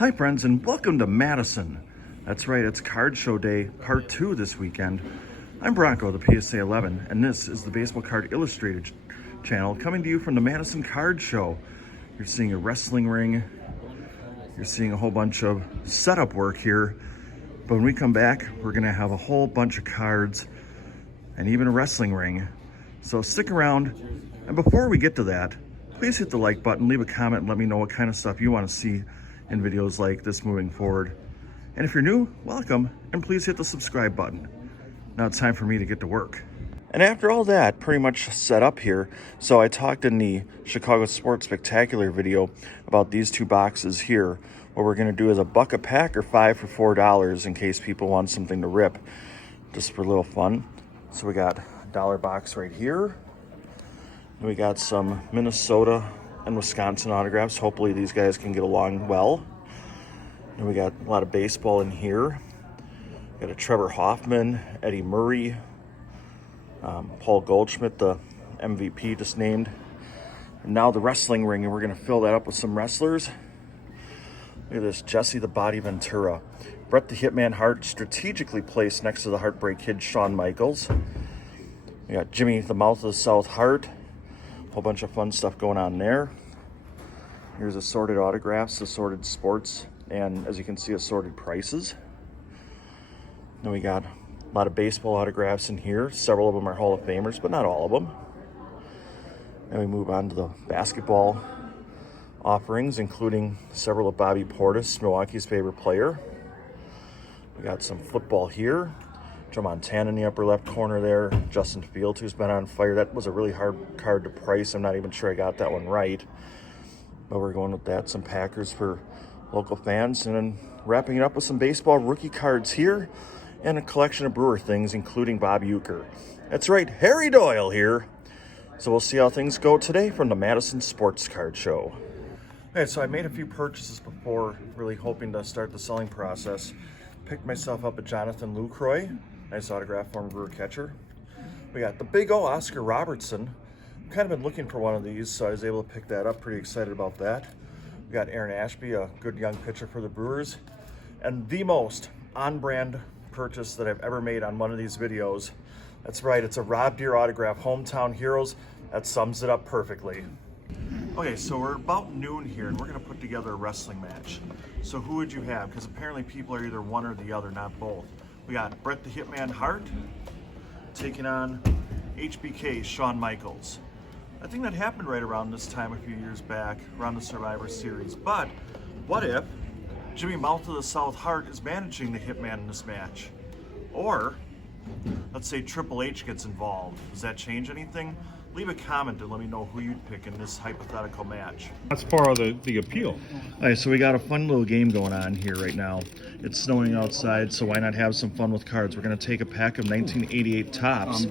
Hi friends, and welcome to Madison. That's right, it's Card Show Day, part 2 this weekend. I'm Bronko, the PSA 11, and this is the Baseball Card Illustrated channel coming to you from the Madison Card Show. You're seeing a wrestling ring, you're seeing a whole bunch of setup work here, but when we come back, we're gonna have a whole bunch of cards and even a wrestling ring. So stick around, and before we get to that, please hit the like button, leave a comment, and let me know what kind of stuff you want to see in videos like this moving forward. And if you're new, welcome, and please hit the subscribe button. Now it's time for me to get to work. And after all that pretty much set up here, so I talked in the Chicago Sports Spectacular video about these two boxes here. What we're gonna do is $1 a pack or 5 for $4 in case people want something to rip, just for a little fun. So we got a $1 box right here. And we got some Minnesota and Wisconsin autographs. Hopefully these guys can get along well. And we got a lot of baseball in here. We got a Trevor Hoffman, Eddie Murray, Paul Goldschmidt, the MVP just named. And now the wrestling ring, and we're gonna fill that up with some wrestlers. Look at this, Jesse the Body Ventura. Bret the Hitman Hart, strategically placed next to the Heartbreak Kid, Shawn Michaels. We got Jimmy the Mouth of the South Hart. Whole bunch of fun stuff going on there. Here's assorted autographs, assorted sports, and as you can see, assorted prices. Then we got a lot of baseball autographs in here. Several of them are Hall of Famers, but not all of them. Then we move on to the basketball offerings, including several of Bobby Portis, Milwaukee's favorite player. We got some football here. Joe Montana in the upper left corner there. Justin Fields, who's been on fire. That was a really hard card to price. I'm not even sure I got that one right. But we're going with that. Some Packers for local fans. And then wrapping it up with some baseball rookie cards here. And a collection of Brewer things, including Bob Uecker. That's right, Harry Doyle here. So we'll see how things go today from the Madison Sports Card Show. Okay, so I made a few purchases before, really hoping to start the selling process. Picked myself up a Jonathan Lucroy. Nice autograph, former Brewer catcher. We got the big O Oscar Robertson. Kind of been looking for one of these, so I was able to pick that up. Pretty excited about that. We got Aaron Ashby, a good young pitcher for the Brewers. And the most on-brand purchase that I've ever made on one of these videos. That's right, it's a Rob Deere autograph, Hometown Heroes. That sums it up perfectly. Okay, so we're about noon here, and we're gonna put together a wrestling match. So who would you have? Because apparently people are either one or the other, not both. We got Bret the Hitman Hart taking on HBK, Shawn Michaels. I think that happened right around this time a few years back, around the Survivor Series. But what if Jimmy Mouth of the South Hart is managing the Hitman in this match? Or, let's say Triple H gets involved. Does that change anything? Leave a comment and let me know who you'd pick in this hypothetical match. That's part of the appeal. All right, so we got a fun little game going on here right now. It's snowing outside, so why not have some fun with cards? We're going to take a pack of 1988 Topps.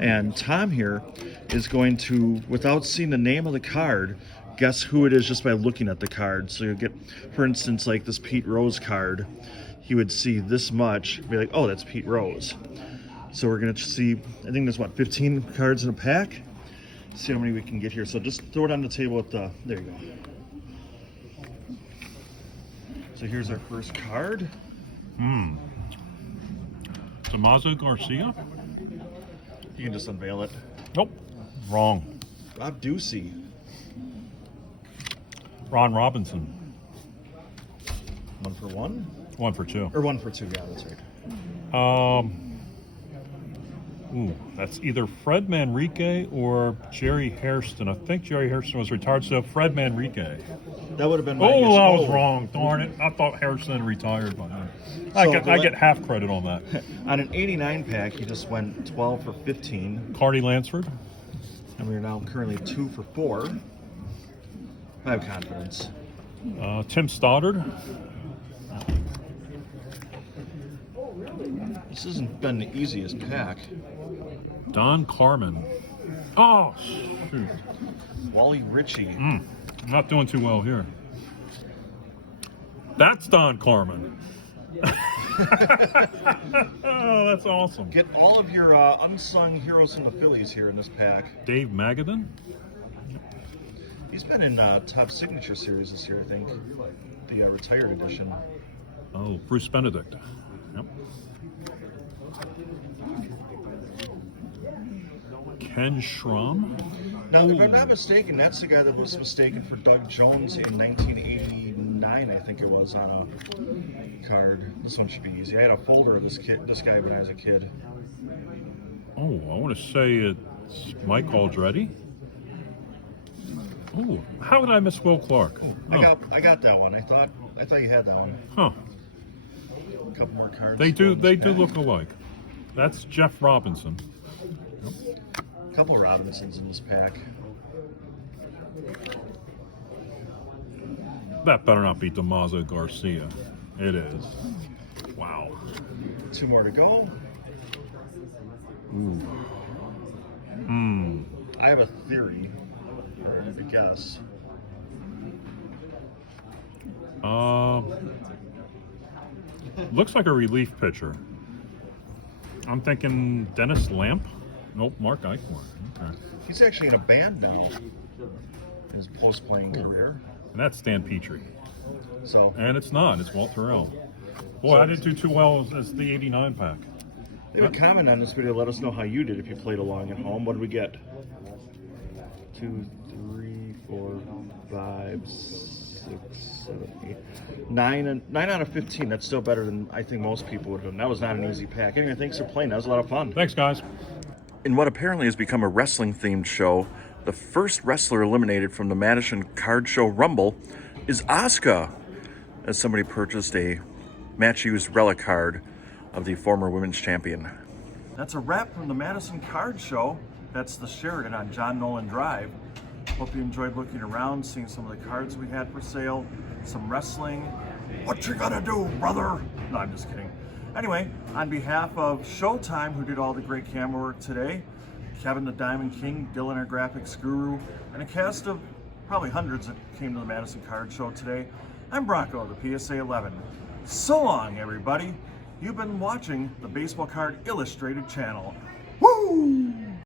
And Tom here is going to, without seeing the name of the card, guess who it is just by looking at the card. So you'll get, for instance, like this Pete Rose card. He would see this much, be like, oh, that's Pete Rose. So we're gonna see, I think there's what, 15 cards in a pack? See how many we can get here. So just throw it on the table with the, there you go. So here's our first card. Tommaso Garcia? You can just unveil it. Nope. Wrong. Bob Ducey. Ron Robinson. 1 for 1? 1 for 2. Or 1 for 2, yeah, that's right. That's either Fred Manrique or Jerry Hairston. I think Jerry Hairston was retired, so Fred Manrique. That would have been my Oh, guess. I was wrong. Darn it. I thought Hairston retired by then. I get half credit on that. On an 89 pack, he just went 12 for 15. Cardi Lansford. And we're now currently 2 for 4. I have confidence. Tim Stoddard. This hasn't been the easiest pack. Don Carmen. Oh, shoot. Wally Ritchie. I'm not doing too well here. That's Don Carmen. Oh, that's awesome. Get all of your unsung heroes from the Phillies here in this pack. Dave Magadan. He's been in Top Signature Series this year, I think. the retired edition. Oh, Bruce Benedict. Yep. Ken Schramm. Now, if I'm not mistaken, that's the guy that was mistaken for Doug Jones in 1989, I think it was, on a card. This one should be easy. I had a folder of this guy when I was a kid. Oh, I want to say it's Mike Aldretti. Oh, how did I miss Will Clark? Oh. I got that one. I thought you had that one. Huh. A couple more cards. They do look alike. That's Jeff Robinson. Yep. A couple Robinsons in this pack. That better not be Damaso Garcia. It is. Wow. 2 more to go. Ooh. I have a theory, or a guess. Looks like a relief pitcher. I'm thinking Dennis Lamp. Nope, Mark Eichhorn. Okay. He's actually in a band now in his post-playing career. And that's Stan Petrie. So, And it's not. It's Walt Terrell. Boy, I didn't do too well as the 89 pack. leave a comment on this video. Let us know how you did if you played along at home. What did we get? 2, 3, 4, 5, 6, 7, 8, 9 out of 15. That's still better than I think most people would have done. That was not an easy pack. Anyway, thanks for playing. That was a lot of fun. Thanks, guys. In what apparently has become a wrestling-themed show, the first wrestler eliminated from the Madison Card Show Rumble is Asuka, as somebody purchased a match-used relic card of the former women's champion. That's a wrap from the Madison Card Show. That's the Sheridan on John Nolan Drive. Hope you enjoyed looking around, seeing some of the cards we had for sale, some wrestling. What you gonna do, brother? No, I'm just kidding. Anyway, on behalf of Showtime, who did all the great camera work today, Kevin the Diamond King, Dylan our graphics guru, and a cast of probably hundreds that came to the Madison Card Show today, I'm Bronko, the PSA 11. So long, everybody. You've been watching the Baseball Card Illustrated channel. Woo!